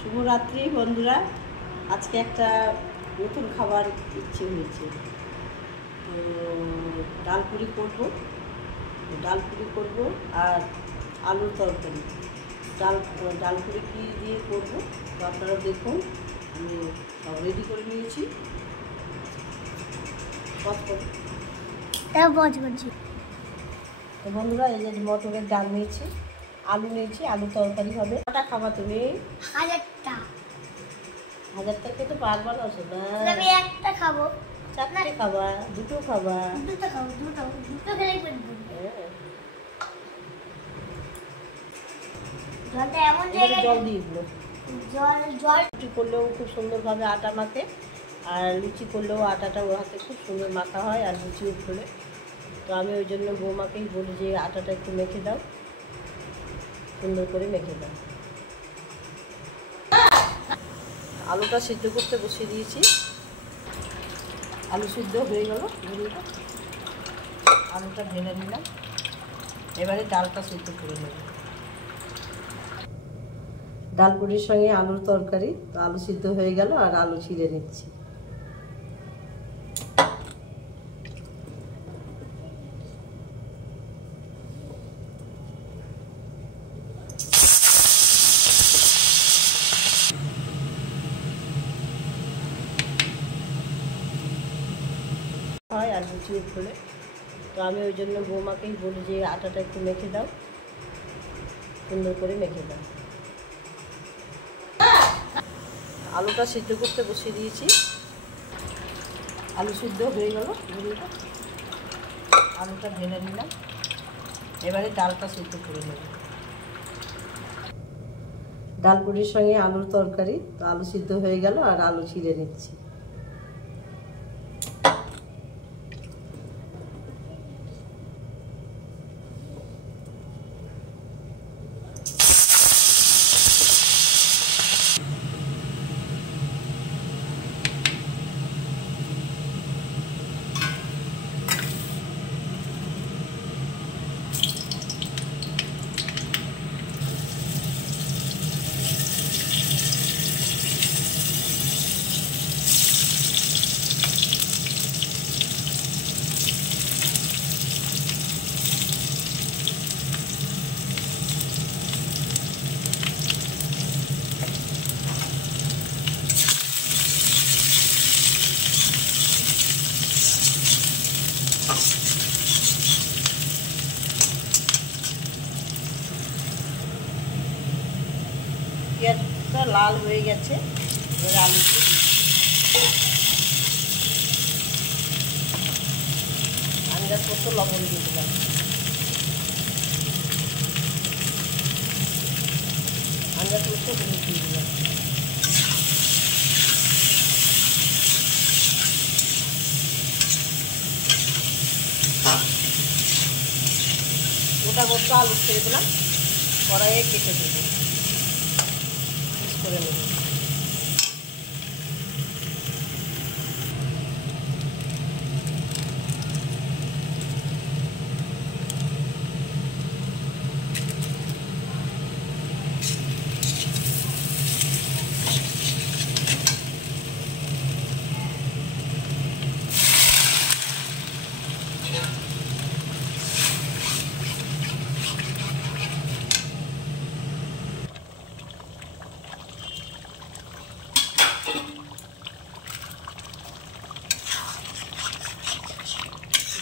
শুভরাত্রি বন্ধুরা। আজকে একটা নতুন খাবার ইচ্ছে হয়েছে, তো ডালপুরি করব আর আলুর তরকারি। ডালপুরি কী দিয়ে করব তো আপনারা দেখুন। আমি সব রেডি করে নিয়েছি। তো বন্ধুরা, এই যে মটরের ডাল নিয়েছি, আলু নিয়েছি, আলু তরকারি হবে। কটা খাবা তুমি? 1000টা খেতে পারবা না শোনা। আমি একটা খাবো। 4টে খাবা? দুটো খাবা? দুটো খেলেই পেট ভরবে। জলটা এমন জায়গায় জল দিয়ে দিল। জল রুটি করলেও খুব সুন্দরভাবে আটা মাখে, আর লুচি করলেও আটাটা ওর হাতে খুব সুন্দর মাখা হয়, আর লুচিও করে। তো আমি ওই জন্য বৌমাকেই বলি যে আটাটা একটু মেখে দাও, সুন্দর করে মেখে দাও। আলুটা সিদ্ধ করতে বসিয়ে দিয়েছি। আলু সিদ্ধ হয়ে গেল, আলুটা ঢেলে নিলাম। এবারে ডালটা সিদ্ধ করে নেব। ডালপুরির সঙ্গে আলুর তরকারি। তো আলু সিদ্ধ হয়ে গেল, আর আলু ছিঁড়ে নিচ্ছি। হয় আর লুচি উঠলে, তো আমি ওই জন্য বৌমাকেই বলি যে আটাটা একটু মেখে দাও, সুন্দর করে মেখে দাও। আলুটা সিদ্ধ করতে বসিয়ে দিয়েছি। আলু সিদ্ধ হয়ে গেল, আলুটা ঢেলে নিলাম। এবারে ডালটা সিদ্ধ করে নেব। ডালপুরির সঙ্গে আলুর তরকারি। তো আলু সিদ্ধ হয়ে গেল, আর আলু ছিঁড়ে নিচ্ছি। পেঁয়াজটা লাল হয়ে গেছে, এবার আলুটা আন্দাজ মতো লবণ দিয়ে দিলাম। আন্দাজ মতো হলুদ দিয়ে দিলাম। গোটা গোটা আলু ছেড়ে দিলাম, কড়াইয়ে কেটে দেবো, পিস করে নেব।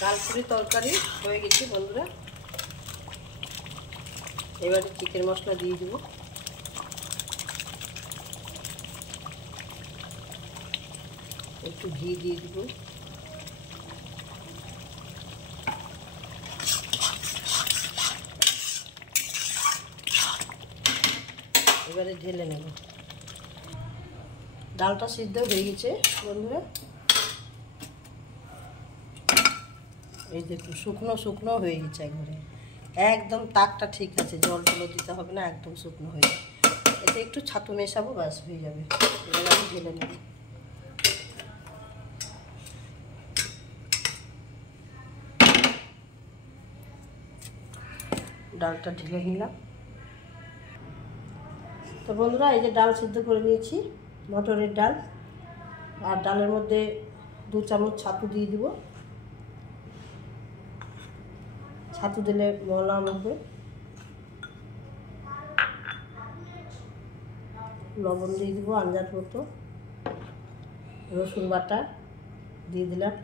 ডালপুরি তরকারি হয়ে গেছে বন্ধুরা। এবারে চিকেন মশলা দিয়ে দেব। একটু ঘি দিয়ে দেব। এবারে ঢেলে নেব। ডালটা সিদ্ধ হয়ে গেছে বন্ধুরা। এই দেখুন, শুকনো শুকনো হয়ে গেছে একবারে, একদম তাকটা ঠিক আছে, জল টল দিতে হবে না, একদম শুকনো হয়ে যাবে। এতে একটু ছাতু মেশাবো, ব্যাস হয়ে যাবে। এবার আমি ঢেলে নেব। ডালটা ঢেলে নিলাম। তো বন্ধুরা এই যে ডাল সিদ্ধ করে নিয়েছি, মটরের ডাল, আর ডালের মধ্যে 2 চামচ ছাতু দিয়ে দিব। ছাতু দিলে মলাম হবে। লবণ দিয়ে দিব আন্দাজ মতো, রসুন বাটা দিয়ে দিলাম,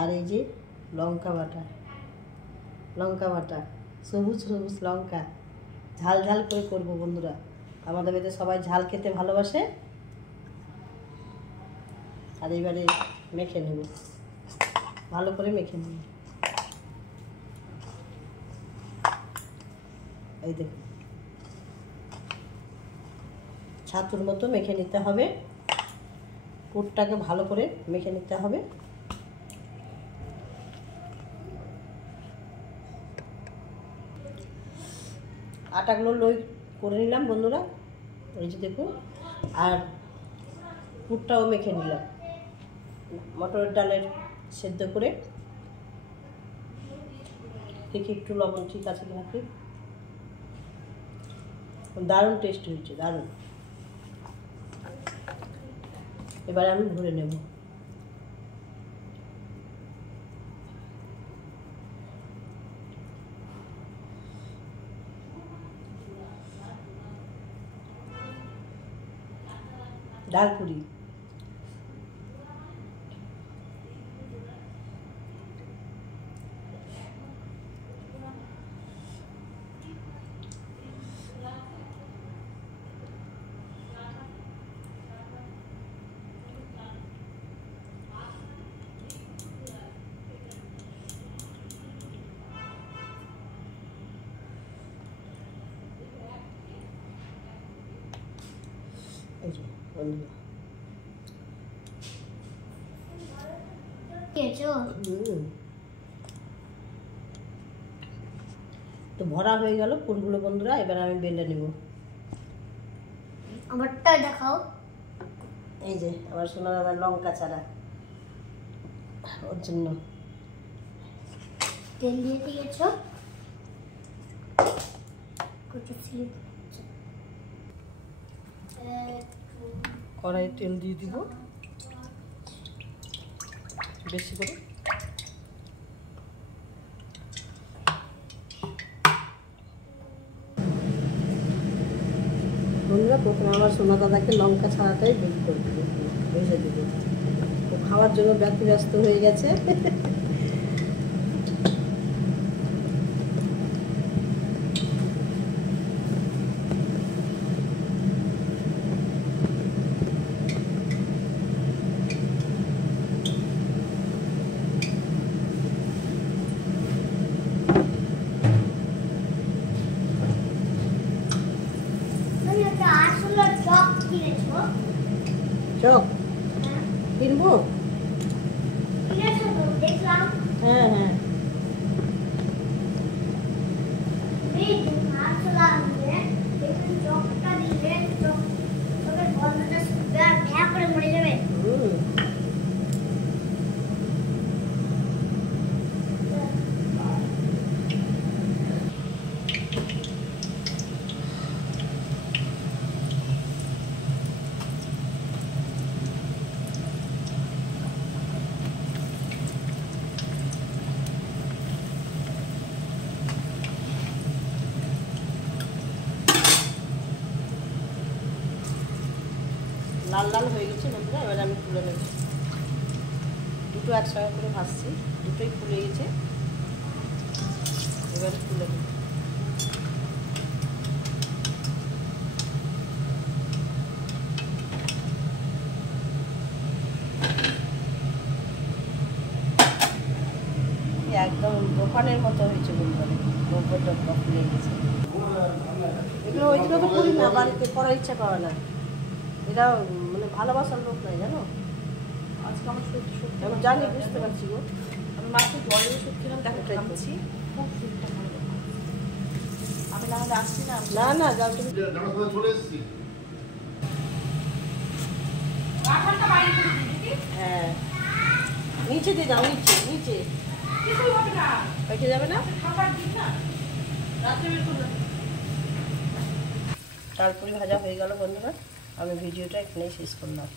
আর এই যে লঙ্কা বাটা, সবুজ সবুজ লঙ্কা, ঝাল ঝাল করে করবো বন্ধুরা। আমাদের বাড়িতে সবাই ঝাল খেতে ভালোবাসে। আর এবারে মেখে নেব, ভালো করে মেখে নেব। এই দেখুন, ছাতুর মতো মেখে নিতে হবে। পুরটাকে ভালো করে মেখে নিতে হবে। আটাগুলো লই করে নিলাম বন্ধুরা, এই যে দেখুন। আর পুরটাও মেখে নিলাম মটরের ডালের সেদ্ধ করে। দেখি একটু লবণ ঠিক আছে নাকি। দারুণ টেস্ট হয়েছে, দারুণ। এবারে আমি ভরে নেব। ডাল পুরি, এই যে বন্ধুরা। তো ভরা হয়ে গেল পুরগুলো বন্ধুরা। এবার আমি বেলে নেব। আমারটা দেখাও। এই যে আমার সোনা দাদা লঙ্কা চারা, ওর জন্য তেল দিয়ে দিয়েছো, কড়াই তেল দিয়ে দিব বেশি করে। বন্ধুরা প্রথমে আমার সোনা দাদাকে লঙ্কা ছাড়াটাই বেশি করে দেবো, ভেজে দেবো। ও খাওয়ার জন্য ব্যস্ত হয়ে গেছে। চক কিনবো? দেখলাম। হ্যাঁ হ্যাঁ, চকটা দিলে চকের গন্ধটা সুগার ভ্যা করে মরে যাবে। লাল লাল হয়ে গেছে বন্ধুরা। এবারে আমি তুলে নেব। দুটো একসঙ্গে করে ভাজছি, দুটোই ফুলে গেছে। এবারে তুলে নেব। একদম দোকানের মতো হয়েছে বন্ধুরা, ডব্বা ফুলে গেছে। এগুলো ওইগুলো তো করি না, বাড়িতে করার ইচ্ছা পাওয়া না। এটা মানে ভালোবাসার লোক নাই জানো। আজকে আমার সত্যি সত্যি আমি জানি, বুঝতে পারছি গো। আমি মাত্র জলের ওষুধ খেলাম, দেখো খাচ্ছি, খুব শরীরটা ভালো। আমি না হলে আসছি না। না না, যাও তুমি। চলে এসেছি। কাঁঠালটা বাইরে করে দিই। হ্যাঁ, নিচে দিয়ে যাও, নিচে নিচে। রেখে যাবে না? তারপরে ভাজা হয়ে গেল বন্ধুরা, আমি ভিডিওটা এখানেই শেষ করলাম।